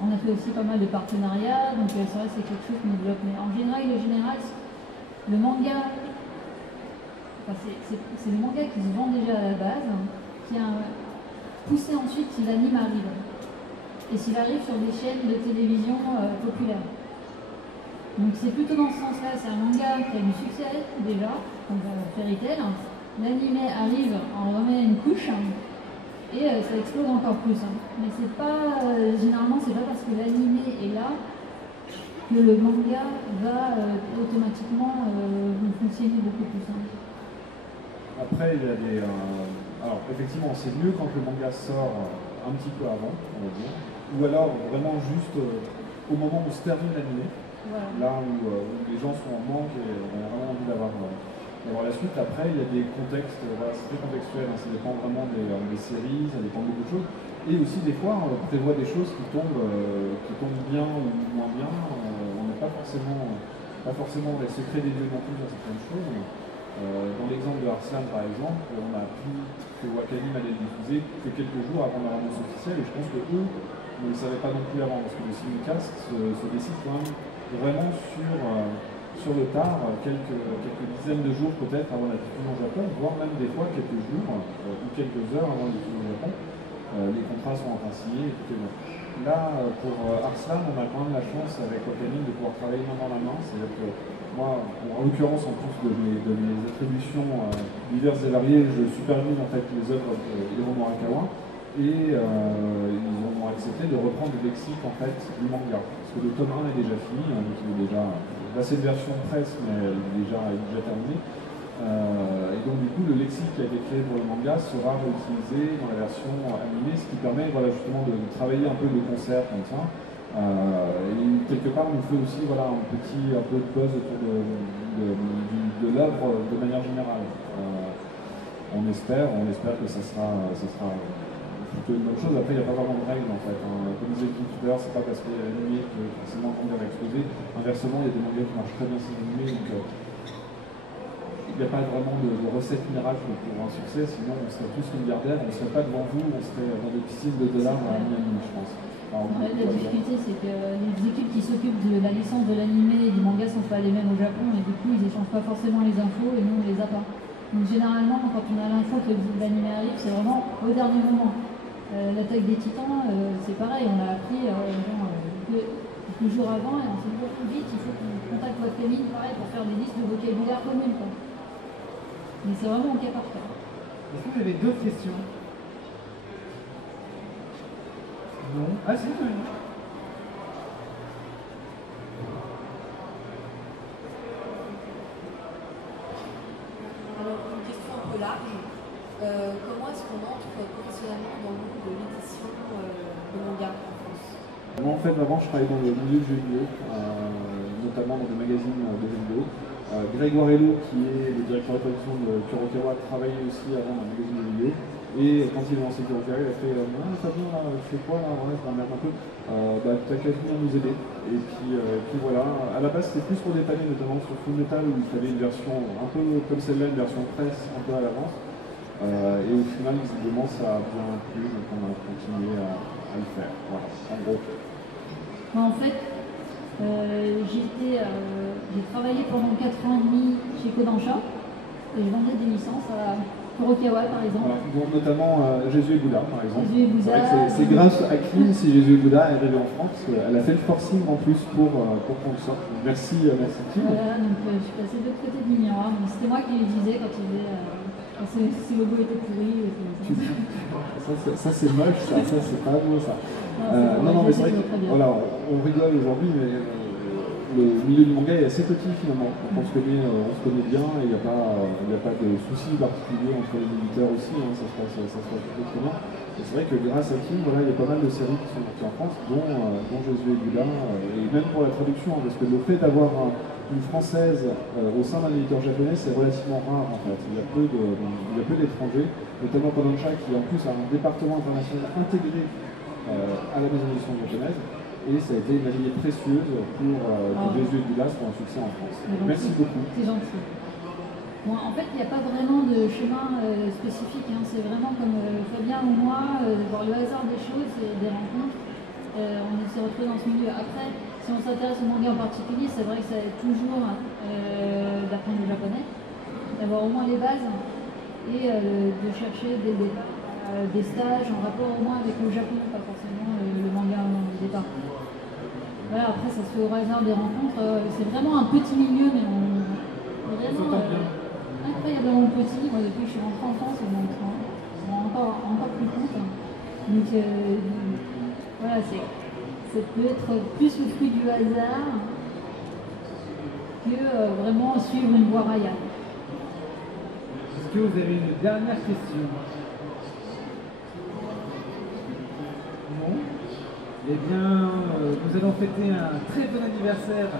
On a fait aussi pas mal de partenariats, donc c'est vrai que c'est quelque chose qui nous développe. Mais en général, le manga, c'est le manga qui se vend déjà à la base, qui a poussé ensuite si l'anime arrive. Et s'il arrive sur des chaînes de télévision populaires. Donc c'est plutôt dans ce sens-là, c'est un manga qui a du succès déjà, comme Fairy Tail. L'anime arrive, on remet une couche, et ça explose encore plus. Mais c'est pas, généralement c'est pas parce que l'anime est là que le manga va automatiquement fonctionner beaucoup plus. Après, il y a des... alors effectivement, c'est mieux quand le manga sort un petit peu avant, on va dire, ou alors vraiment juste au moment où se termine l'anime. Voilà. Là où les gens sont en manque et on a vraiment envie d'avoir la suite. Après, il y a des contextes, voilà, c'est très contextuel, ça dépend vraiment des séries, ça dépend de beaucoup de choses. Et aussi, des fois, on prévoit des choses qui tombent bien ou moins bien. On n'est pas forcément dans les secrets des dieux non plus dans certaines choses. Dans l'exemple de Arslan, par exemple, on a appris que Wakanim allait le diffuser que quelques jours avant la annonce officielle, et je pense que eux ne le savaient pas non plus avant, parce que le simulcast se décide quand même vraiment sur le tard, quelques dizaines de jours peut-être avant la diffusion au Japon, voire même des fois quelques jours ou quelques heures avant la diffusion au Japon. Les contrats sont enfin signés, et tout est bon. Là, pour Arslan, on a quand même la chance avec Wakanim de pouvoir travailler main dans la main, c'est-à-dire que moi, en l'occurrence, en plus de mes attributions diverses et variées, je supervise en fait les œuvres de Hiro Morikawa, et ils ont accepté de reprendre le lexique en fait du manga, parce que le tome 1 est déjà fini, donc il est déjà, là c'est une version presse, mais elle est déjà terminée, et donc du coup le lexique qui a été créé pour le manga sera réutilisé dans la version animée, ce qui permet voilà, justement de travailler un peu de concert comme ça, et quelque part on nous fait aussi voilà, un peu de buzz autour de l'œuvre de manière générale. On espère que ça sera plutôt une bonne chose. Après, il n'y a pas vraiment de règles en fait. Comme disait tout à l'heure, c'est pas parce qu'il y a l'animé que forcément le manga va exploser. Inversement, il y a des mangas qui marchent très bien sans animé, donc il n'y a pas vraiment de recette miracle pour un succès, sinon on serait tous milliardaires, on ne serait pas devant vous, on serait dans des piscines de dollars à Miami, je pense. Alors, la difficulté, c'est que les équipes qui s'occupent de la licence de l'animé et du manga ne sont pas les mêmes au Japon, et du coup, ils n'échangent pas forcément les infos et nous, on les a pas. Donc généralement, quand on a l'info que l'animé arrive, c'est vraiment au dernier moment. L'Attaque des Titans, c'est pareil, on a appris quelques jours avant et on s'est dit vite, il faut qu'on contacte votre famille, pareil, pour faire des listes de vocabulaire communes. Quoi. Mais c'est vraiment au cas par cas. Est-ce que vous avez d'autres questions? Non. Ah si, oui. Alors, une question un peu large. Comment est-ce qu'on entre professionnellement dans le monde de l'édition de manga en France? Moi, en fait, avant, je travaillais dans le milieu du jeu vidéo, notamment dans des magazines de jeux vidéo. Grégoire Hello, qui est le directeur de production de Kurokawa, travaillait aussi avant dans un magazine de jeux vidéo. Et quand il est lancé Kurokawa, il a fait Fabien, là, je fais quoi là? Ouais, je m'emmerde un peu. T'as qu'à venir nous aider. Et puis voilà. À la base, c'était plus pour dépanner, notamment sur Full Metal, où il fallait une version un peu comme celle-là, une version presse, un peu à l'avance. Et au final, visiblement, ça a bien plu, donc on a continué à le faire. Voilà, en gros. En fait, j'ai travaillé pendant 4 ans et demi chez Kodansha et je vendais des licences à Kurokawa par exemple. Voilà, donc notamment Jésus et Bouddha par exemple. Jésus et Bouddha. C'est grâce à Clean si Jésus et Bouddha est arrivé en France, parce qu'elle a fait le forcing en plus pour qu'on le sorte. Merci Clean. Voilà, donc je suis passée de l'autre côté de Mignoir, mais c'était moi qui l'utilisais quand il faisait. Ces logos étaient pourris. Ça c'est moche, ça c'est pas beau ça. Non, mais c'est vrai que voilà, on rigole aujourd'hui, mais le milieu du manga est assez petit finalement. On se connaît bien et il n'y a pas de soucis particuliers entre les éditeurs aussi, hein, ça se passe plutôt très bien. Et c'est vrai que grâce à Kim, voilà, il y a pas mal de séries qui sont sorties en France, dont Jésus et Bouddha, et même pour la traduction, hein, parce que le fait d'avoir une française au sein d'un éditeur japonais, c'est relativement rare en fait. Il y a peu d'étrangers, notamment Kodansha qui en plus a un département international intégré à la maison d'édition japonaise. Et ça a été une alliée précieuse pour Jésus et Bouddha pour un succès en France. Merci beaucoup. C'est gentil. Bon, en fait, il n'y a pas vraiment de chemin spécifique. Hein. C'est vraiment comme Fabien ou moi, voir le hasard des choses et des rencontres. On s'est retrouvés dans ce milieu. Après, si on s'intéresse au manga en particulier, c'est vrai que ça aide toujours d'apprendre le japonais, d'avoir au moins les bases et de chercher des stages en rapport au moins avec le Japon, pas forcément le manga au départ. Voilà, après ça se fait au hasard des rencontres, c'est vraiment un petit milieu, mais vraiment incroyablement petit. Moi depuis que je suis rentrée en France, on rend encore plus compte. Donc voilà, ça peut être plus le fruit du hasard que vraiment suivre une voie royale. Est-ce que vous avez une dernière question? Non? Eh bien, nous allons fêter un très bon anniversaire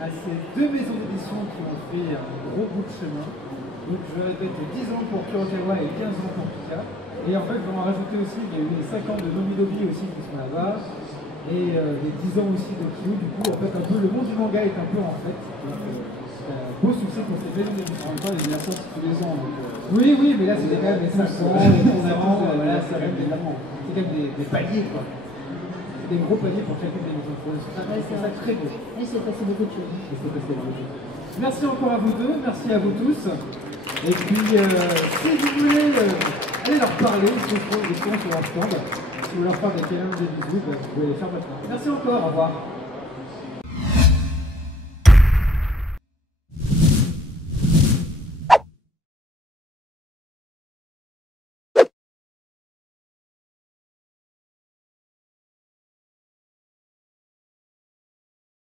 à ces 2 maisons d'édition qui ont fait un gros bout de chemin. Donc je répète, 10 ans pour Kurokawa et 15 ans pour Pika. Et en fait, on va rajouter aussi, il y a eu les 5 ans de Nomidobi aussi qui sont là-bas. Et les 10 ans aussi de Kyo. Du coup, en fait, un peu le monde du manga est un peu en fait. Beau succès pour ces maisons d'édition. En même temps, les sortent tous les ans. Donc, oui, mais là, c'est quand même les 5 ans, les 10 ans, voilà, c'est quand même des paliers, quoi. Des gros paliers pour chacune des maisons. C'est ça très beau. Et c'est passé beaucoup de choses. Merci encore à vous deux, merci à vous tous. Et puis, si vous voulez aller leur parler, ils sont sur leur stand. Si vous leur parlez des câlins, des bisous, vous pouvez les faire maintenant. Merci encore, au revoir.